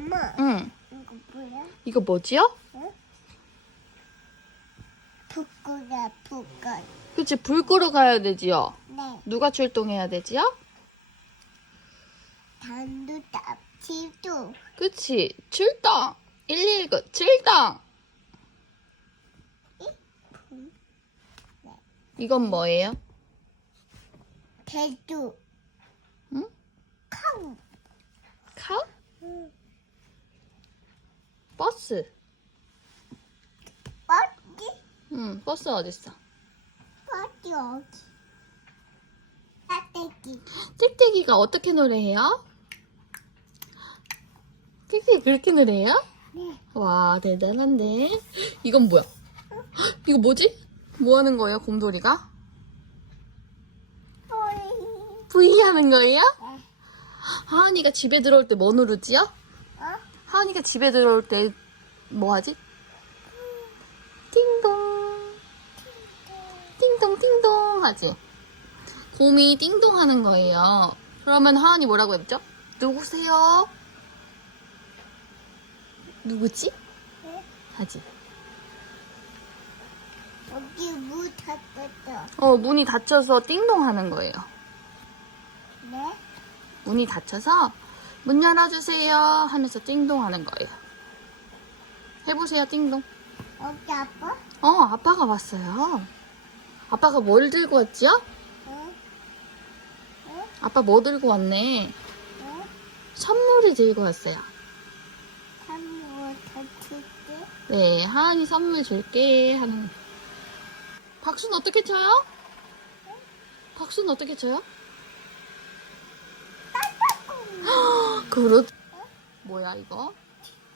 엄마, 응. 이거 뭐야? 이거 뭐지요? 북구가 북구. 그치, 불 끄러 가야 되지요? 네, 누가 출동해야 되지요? 단도 답지도 그치, 출동! 119 출동! 이건 뭐예요? 대도 응? 카우. 카우? 응. 버스. 어디? 응, 버스 어딨어? 어디 어디? 따뜻이. ติ๊ติ๊이가 어떻게 노래해요? 틱틱이 그렇게 노래해요? 네. 와, 대단한데. 이건 뭐야? 이거 뭐지? 뭐 하는 거예요, 곰돌이가? V 하는 거예요? 네. 하은이가 집에 들어올 때 뭐 누르지요? 어? 하은이가 집에 들어올 때 뭐 하지? 띵동. 띵동, 띵동 하지? 곰이 띵동 하는 거예요. 그러면 하은이 뭐라고 했죠? 누구세요? 누구지? 네? 하지. 여기 물 닫혔어. 어, 문이 닫혀서 띵동 하는 거예요. 네? 문이 닫혀서 문 열어주세요 하면서 띵동 하는 거예요. 해보세요, 띵동. 여기 아빠? 어, 아빠가 왔어요. 아빠가 뭘 들고 왔지요? 응? 응? 아빠 뭐 들고 왔네? 응? 선물을 들고 왔어요. 네, 하은이 선물 줄게 하는. 박수는 어떻게 쳐요? 박수는 어떻게 쳐요? 그렇. 뭐야 이거?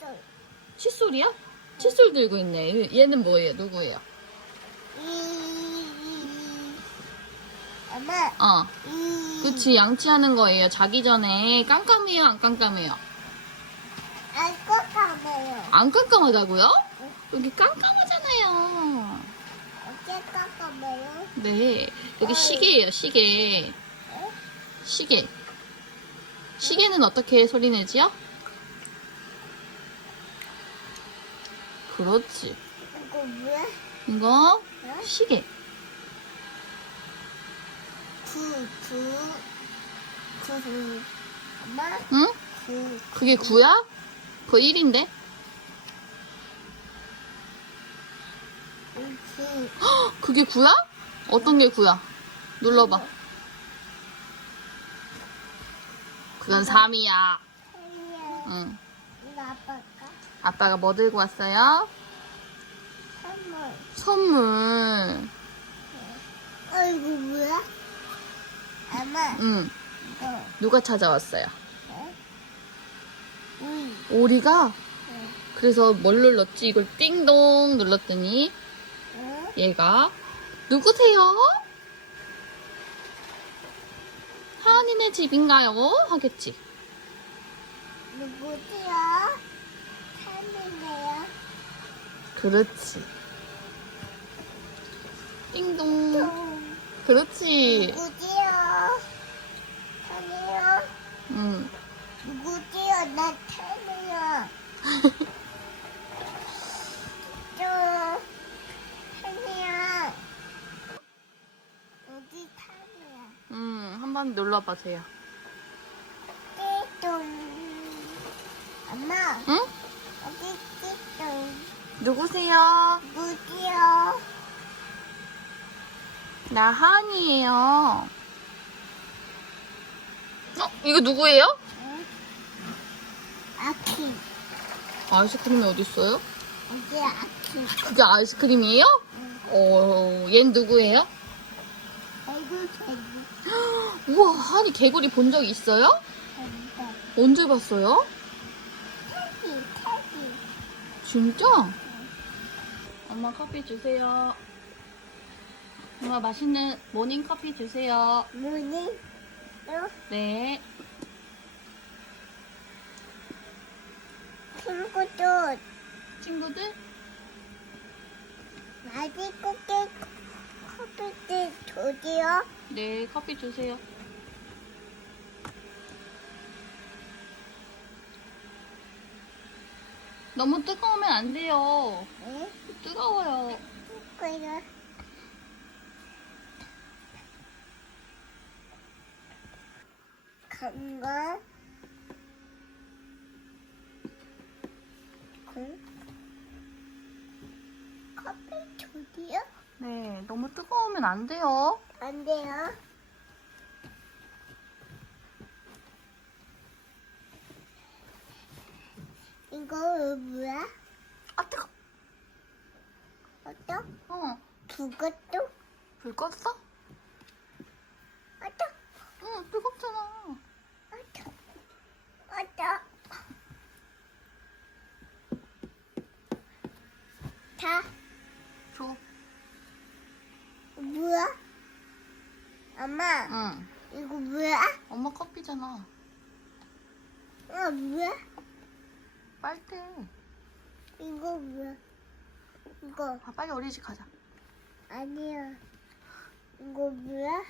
또. 칫솔이야? 칫솔 들고 있네. 얘는 뭐예요? 누구예요? 이. 엄마. 어, 이. 그치 양치하는 거예요. 자기 전에 깜깜해요, 안 깜깜해요? 알것 같아요. 안 깜깜하다고요? 여기 깜깜하잖아요. 어째 깜깜해요? 네, 여기 시계예요, 시계. 응? 시계. 시계는 어떻게 소리 내지요? 그렇지. 이거 뭐야? 이거 응? 시계. 구, 구, 구, 엄마, 응? 구, 그게 9야? 그거 1인데? 구, 그게 9야? 어떤 게 9야? 눌러봐. 그건 3이야. 구, 응. 이거 아빠가 아빠가 뭐 들고 왔어요? 선물. 선물. 어, 이거 뭐야? 엄마, 응. 이거, 누가 찾아왔어요? 어? 우이, 오리가? 응, 그래서 뭘 눌렀지? 이걸 띵동 눌렀더니 응? 얘가 누구세요? 하은이네 집인가요? 하겠지. 누구지요? 삶이네요. 그렇지. 띵동. 좀, 그렇지. 누구지요? 삶이요? 응. 누구지요? 나 삶이요. 저, 삶이요. 여기 삶이야. 응. 한번 눌러보세요. 띠동. 엄마, 응? 누구세요? 누구지요? 나 하은이에요. 어? 이거 누구예요? 응? 아키. 아이스크림이 어딨어요? 여기 아키. 그게 아이스크림이에요? 응. 어, 얜 누구예요? 개구. 우와, 하은이 개구리 본 적 있어요? 언제 봤어요? 태기, 태기. 진짜? 엄마 커피 주세요. 엄마 맛있는 모닝 커피 주세요. 문이 또 네. 친구도 친구들? 맛있게 커피를 줘요. 네, 커피 주세요. 너무 뜨거우면 안 돼요. 응? 뜨거워요. 그래. 간거 그 커피 조디요? 네, 너무 뜨거우면 안 돼요. 안 돼 요. 이거 뭐야? 아, 뜨거. 어떤? 어, 그것도? 불 껐어? 어떤? 응, 뜨겁잖아. 어떤? 어떤? 다 줘. 뭐야? 엄마, 응. 이거 뭐야? 엄마 커피잖아. 이거 뭐야? 빨대. 이거 뭐야? 이거 아, 빨리 어린이집 가자. 아니야. 이거 뭐야?